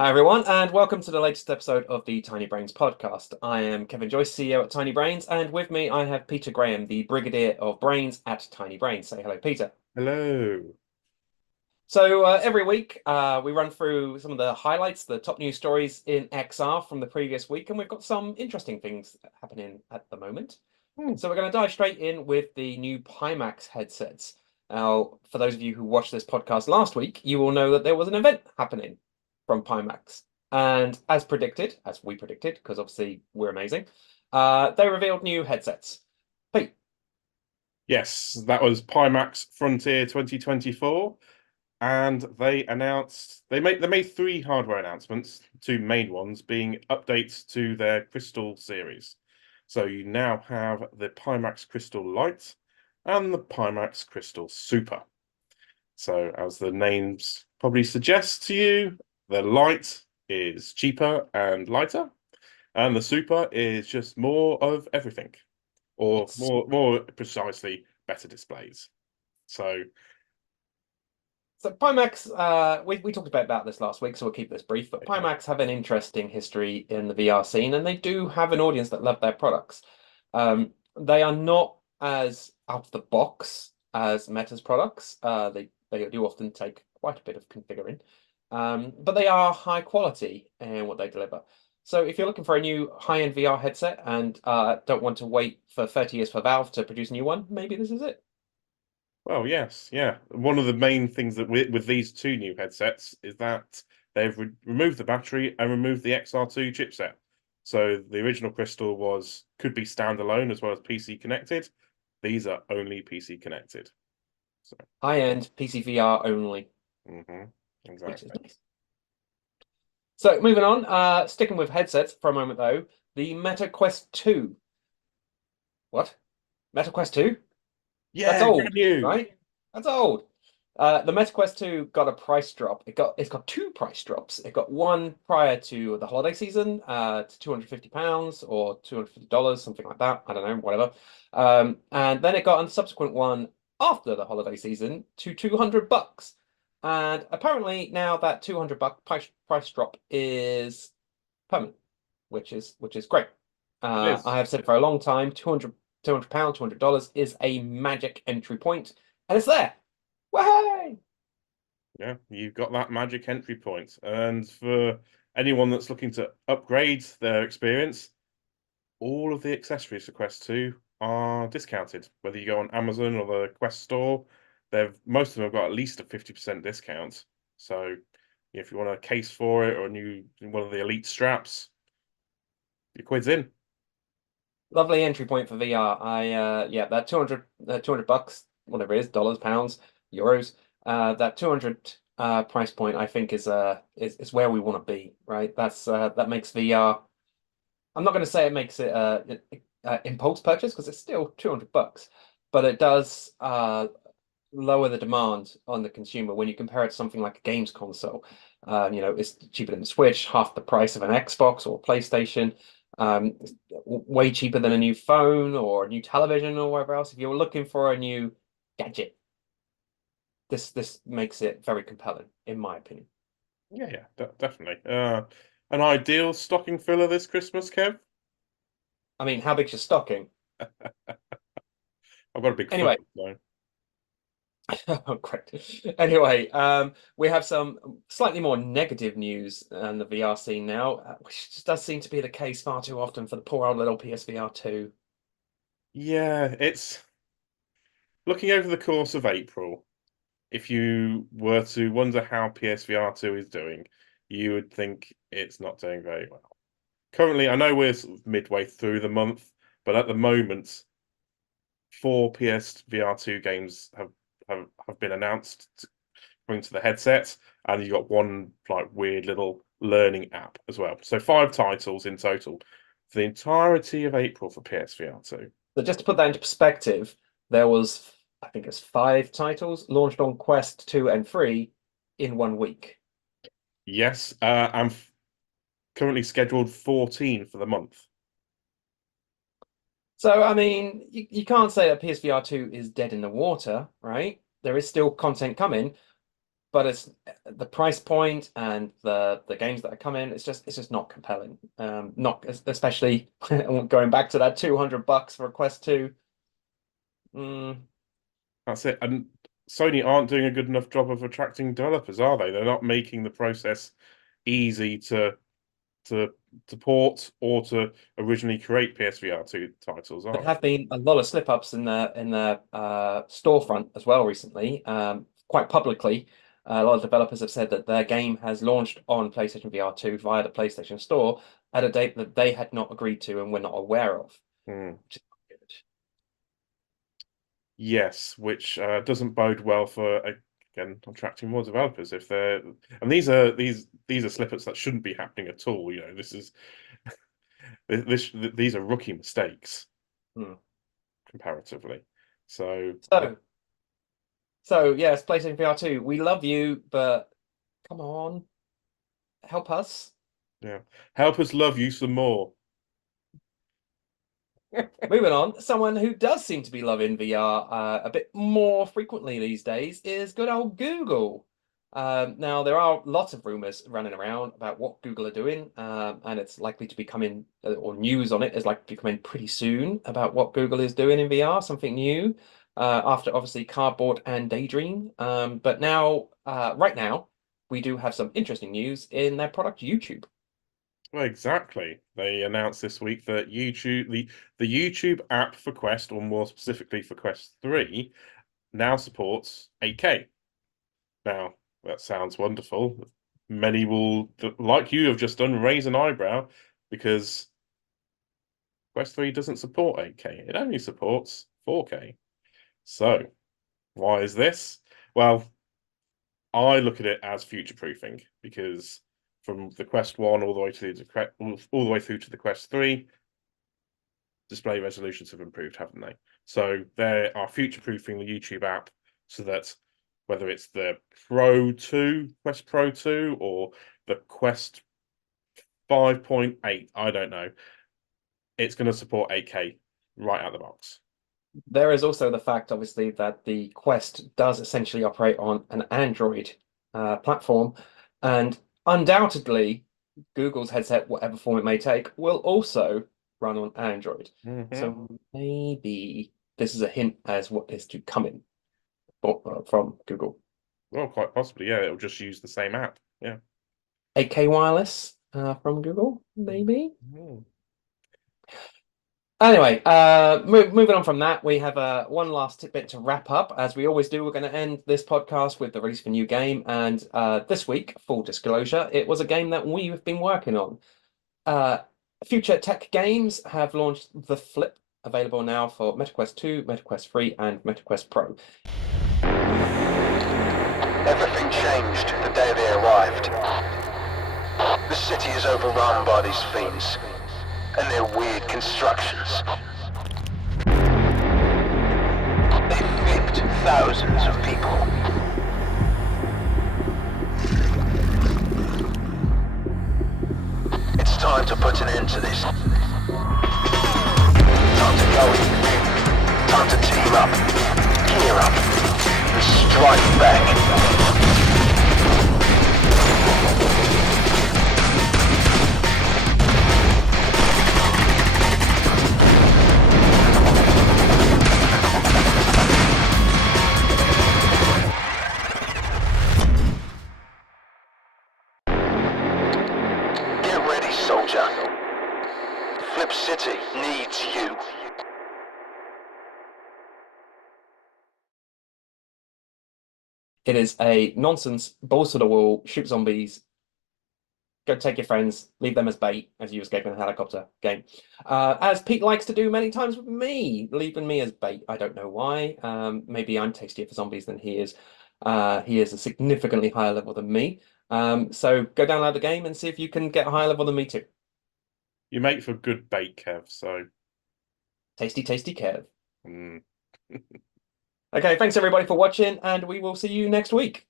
Hi, everyone, and welcome to the latest episode of the Tiny Brains podcast. I am Kevin Joyce, CEO at Tiny Brains, and with me I have Peter Graham, the Brigadier of Brains at Tiny Brains. Say hello, Peter. Hello. So every week we run through some of the highlights, the top news stories in XR from the previous week, and we've got some interesting things happening at the moment. So we're going to dive straight in with the new Pimax headsets. Now, for those of you who watched this podcast last week, you will know that there was an event happening from Pimax. And as predicted, as we predicted, because obviously we're amazing, they revealed new headsets. Pete. Yes, that was Pimax Frontier 2024, and they made three hardware announcements, two main ones being updates to their Crystal series. So you now have the Pimax Crystal Lite and the Pimax Crystal Super. So as the names probably suggest to you, the Lite is cheaper and lighter, and the Super is just more of everything, or It's more precisely, better displays. So So Pimax, we talked about this last week, so we'll keep this brief. But Pimax have an interesting history in the VR scene, and they do have an audience that love their products. They are not as out of the box as Meta's products. They do often take quite a bit of configuring, but they are high quality in what they deliver. So if you're looking for a new high-end VR headset and don't want to wait for 30 years for Valve to produce a new one, maybe this is it. well, yes, yeah. One of the main things that with these two new headsets is that they've removed the battery and removed the XR2 chipset. So the original Crystal could be standalone as well as PC connected. These are only PC connected. So, High-end PC VR only, hmm which is exactly. nice. So moving on, sticking with headsets for a moment though, the Meta Quest 2. What? Meta Quest 2? That's Yeah, old, brand new. right? That's old. The Meta Quest 2 got a price drop. It's got two price drops. It got one prior to the holiday season, to £250 or $250, something like that. I don't know, whatever. And then it got a subsequent one after the holiday season to $200. And apparently now that $200 price drop is permanent, which is great. It I is. have said for a long time, £200, $200 is a magic entry point, and it's there. Way! Yeah, you've got that magic entry point. And for anyone that's looking to upgrade their experience, all of the accessories for Quest 2 are discounted. Whether you go on Amazon or the Quest store, most of them have got at least a 50% discount. So if you want a case for it or one of the elite straps, your quid's in. Lovely entry point for VR. Yeah, that 200 bucks, whatever it is, dollars, pounds, euros. That 200 price point, I think is where we want to be, right? That makes VR. I'm not going to say it makes it impulse purchase because it's still 200 bucks, but it does lower the demand on the consumer when you compare it to something like a games console. It's cheaper than the Switch, half the price of an Xbox or PlayStation, way cheaper than a new phone or a new television or whatever else. If you're looking for a new gadget, this makes it very compelling, in my opinion. Yeah, yeah, definitely. An ideal stocking filler this Christmas, Kev. I mean, how big's your stocking? I've got a big foot, Anyway, so oh, great. Anyway, we have some slightly more negative news in the VR scene now, which just does seem to be the case far too often for the poor old little PSVR 2. yeah, it's looking over the course of April. If you were to wonder how PSVR 2 is doing, you would think it's not doing very well. Currently, I know we're sort of midway through the month, but at the moment, four PSVR 2 games have been announced coming to the headset, and you got one like weird little learning app as well. So five titles in total for the entirety of April for PSVR 2. So just to put that into perspective, there was, I think it's 5 titles launched on Quest 2 and 3 in 1 week. Yes, I'm currently scheduled 14 for the month. So, I mean, you can't say that PSVR 2 is dead in the water, right? There is still content coming, but it's the price point and the games that are coming. It's just not compelling. Not especially going back to that $200 for a Quest 2. Mm, That's it. And Sony aren't doing a good enough job of attracting developers, are they? They're not making the process easy to to port or to originally create PSVR 2 titles, there are have been a lot of slip ups in their storefront as well recently. Quite publicly, a lot of developers have said that their game has launched on PlayStation VR 2 via the PlayStation Store at a date that they had not agreed to and were not aware of. they? Which is not good. Yes, which doesn't bode well for again attracting more developers if they're and these are slippers that shouldn't be happening at all. You know, this is these are rookie mistakes Hmm. comparatively. So yeah, So yes, PlayStation VR 2, we love you, but come on, help us. yeah, help us love you some more. Moving on, someone who does seem to be loving VR a bit more frequently these days is good old Google. Now, there are lots of rumors running around about what Google are doing, and it's likely to be coming, or news on it is likely to be coming pretty soon about what Google is doing in VR, something new, after obviously Cardboard and Daydream. But now, right now, we do have some interesting news in their product, YouTube. Well, exactly. They announced this week that the YouTube app for Quest, or more specifically for Quest 3, now supports 8K. Now, that sounds wonderful. Many will, like you have just done, raise an eyebrow because Quest 3 doesn't support 8K. It only supports 4K. So, why is this? Well, I look at it as future-proofing because from the Quest 1 all the way to all the way through to the Quest 3, display resolutions have improved, haven't they? So they are future-proofing the YouTube app so that whether it's the Pro 2, Quest Pro 2, or the Quest 5.8, I don't know, it's going to support 8K right out the box. There is also the fact, obviously, that the Quest does essentially operate on an Android platform, and undoubtedly, Google's headset, whatever form it may take, will also run on Android. Hmm. So maybe this is a hint as what is to come in from Google. Well, quite possibly, yeah. It'll just use the same app. Yeah. 8K wireless from Google, maybe. Mhm. Anyway, moving on from that, we have one last tidbit to wrap up. As we always do, we're going to end this podcast with the release of a new game. And this week, full disclosure, it was a game that we've been working on. Uh, Future Tech Games have launched The Flip, available now for MetaQuest 2, MetaQuest 3, and MetaQuest Pro. Everything changed the day they arrived. The city is overrun by these fiends and their weird constructions. They flipped thousands of people. It's time to put an end to this. Time to go in. Time to team up, gear up, and strike back. Get ready, soldier. Flip City needs you. It is a nonsense, balls to the wall, shoot zombies, go take your friends, leave them as bait as you escape in a helicopter game. As Pete likes to do many times with me, leaving me as bait. I don't know why. Maybe I'm tastier for zombies than he is. He is a significantly higher level than me. So go download the game and see if you can get a higher level than me too. You make for good bait, Kev. So, Tasty, tasty Kev. mm. Okay, thanks everybody for watching, and we will see you next week.